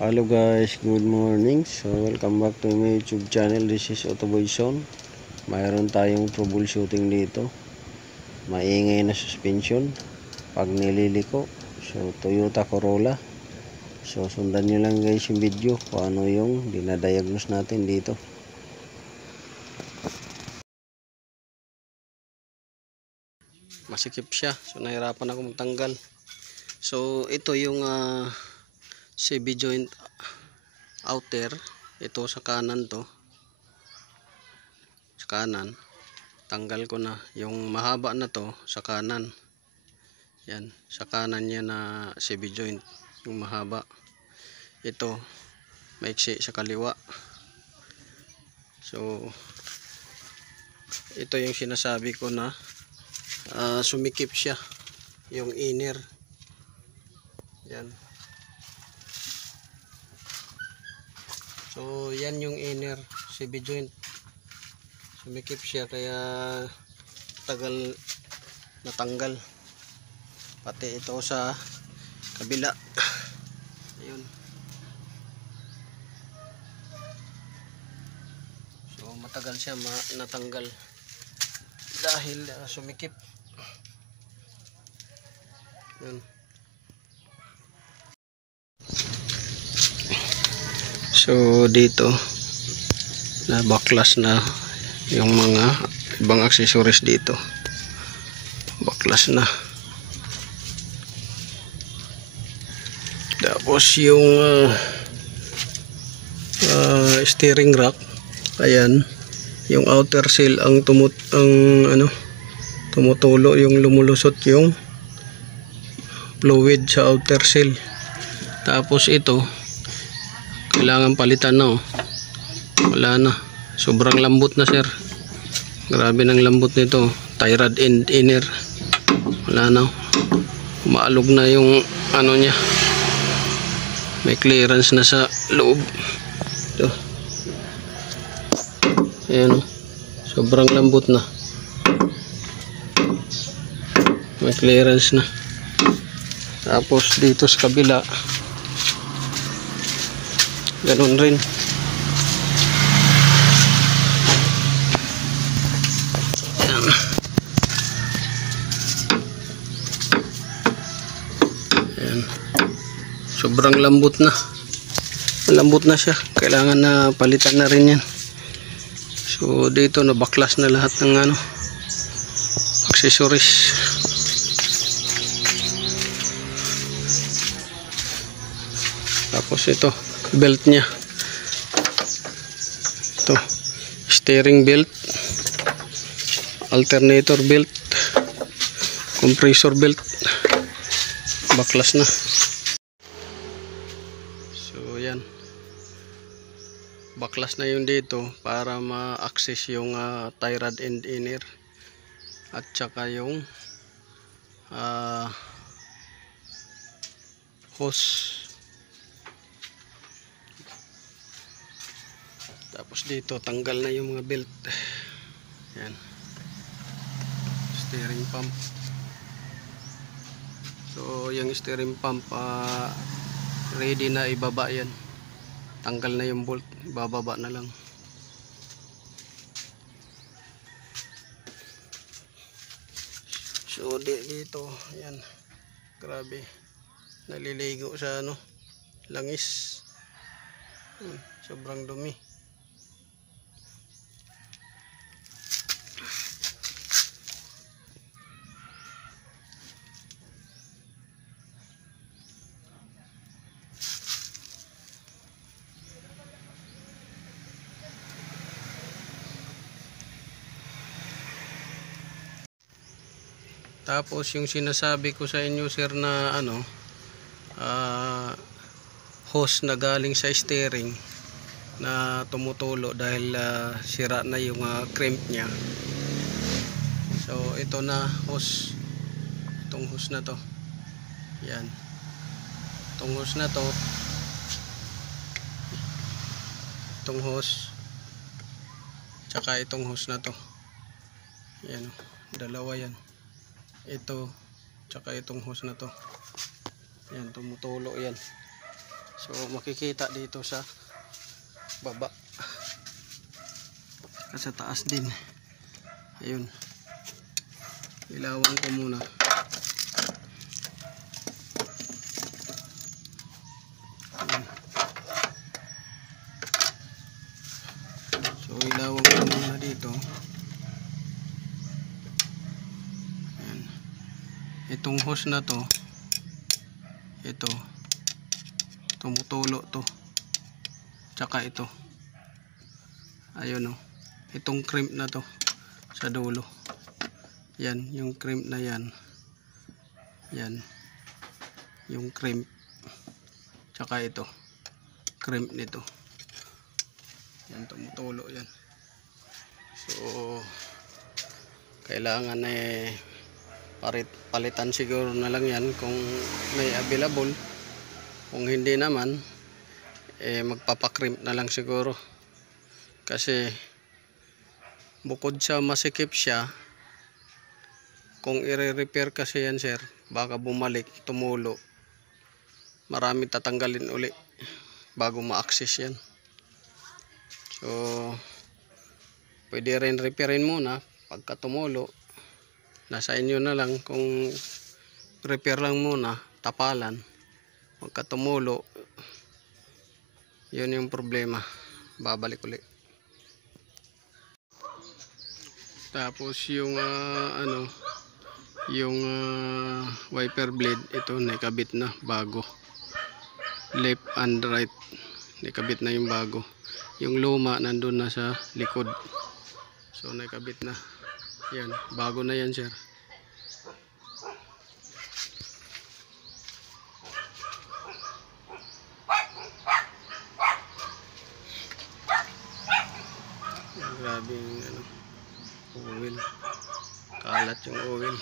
Hello guys, good morning. So welcome back to my YouTube channel. This is Autoboy Zone. Mayroon tayong troubleshooting dito. Maingay na suspension pag nililiko. So Toyota Corolla. So sundan nyo lang guys yung video kung ano yung dinadiagnose natin dito. Masikip siya. So nahirapan ako magtanggal. So ito yung CV joint outer. Ito sa kanan to. Sa kanan. Tanggal ko na. Yung mahaba na to sa kanan. Yan. Sa kanan niya na CV joint. Yung mahaba. Ito. Maiksi sa kaliwa. So ito yung sinasabi ko na sumikip siya. Yung inner. Yan. So yan yung inner CV joint. Sumikip siya kaya tagal natanggal. Pati ito sa kabila. Ayun. So matagal siya natanggal dahil sumikip. Ayun. So dito na baklas na yung mga ibang accessories dito. Baklas na. Tapos yung steering rack, ayan, yung outer seal ang tumutulo, yung lumulusot yung fluid sa outer seal. Tapos ito kailangan palitan na. Wala na, sobrang lambot na sir, grabe ng lambot nito. Tie rod end inner, wala na, umaalog na yung niya, may clearance na sa loob. Ito, ayan, sobrang lambot na, may clearance na. Tapos dito sa kabila ganun rin. Ayan. Ayan. Sobrang lambot na. Malambot na siya. Kailangan na palitan na rin yan. So dito nabaklas na lahat ng accessories. Tapos ito belt nya, ito steering belt, alternator belt, compressor belt, baklas na. So yan, baklas na yung dito para ma-access yung tie rod end inner at saka yung hose. Tapos dito tanggal na yung mga belt. Yan. Steering pump. So yung steering pump ready na ibaba yan. Tanggal na yung bolt, ibababa na lang. So dito, yan. Grabe. Naliligo sa langis. Sobrang dumi. Tapos yung sinasabi ko sa inyo sir na hose na galing sa steering na tumutulo dahil sira na yung crimp nya. So ito na hose, itong hose na to, yan, itong hose na to, itong hose tsaka itong hose na to, yan, dalawa yan, ito tsaka itong hose na to, yan, tumutulo yan. So makikita dito sa baba at sa taas din. Ayun, ilawan ko muna. Ayun. So ilawan ko muna dito. Ayan. Itong hose na to, ito tumutulo to, tsaka ito, ayun o, itong crimp na to sa dulo, yan yung crimp na yan, yan yung crimp, tsaka ito crimp nito, yan tumutulo yan. So kailangan palitan siguro na lang yan kung may available. Kung hindi naman, magpapakrimp na lang siguro. Kasi bukod sa masikip siya, kung i-repair kasi yan sir, baka bumalik, tumulo. Marami tatanggalin uli bago ma-access yan. So pwede rin repairin muna pagka tumulo. Nasa inyo na lang kung repair lang muna, tapalan. Pagka tumulo, yun yung problema, babalik ulit. Tapos yung wiper blade, ito nakabit na bago, left and right nakabit na yung bago. Yung luma nandun na sa likod, so nakabit na yan, bago na yan sir. Grabe yung oil, kalat yung oil.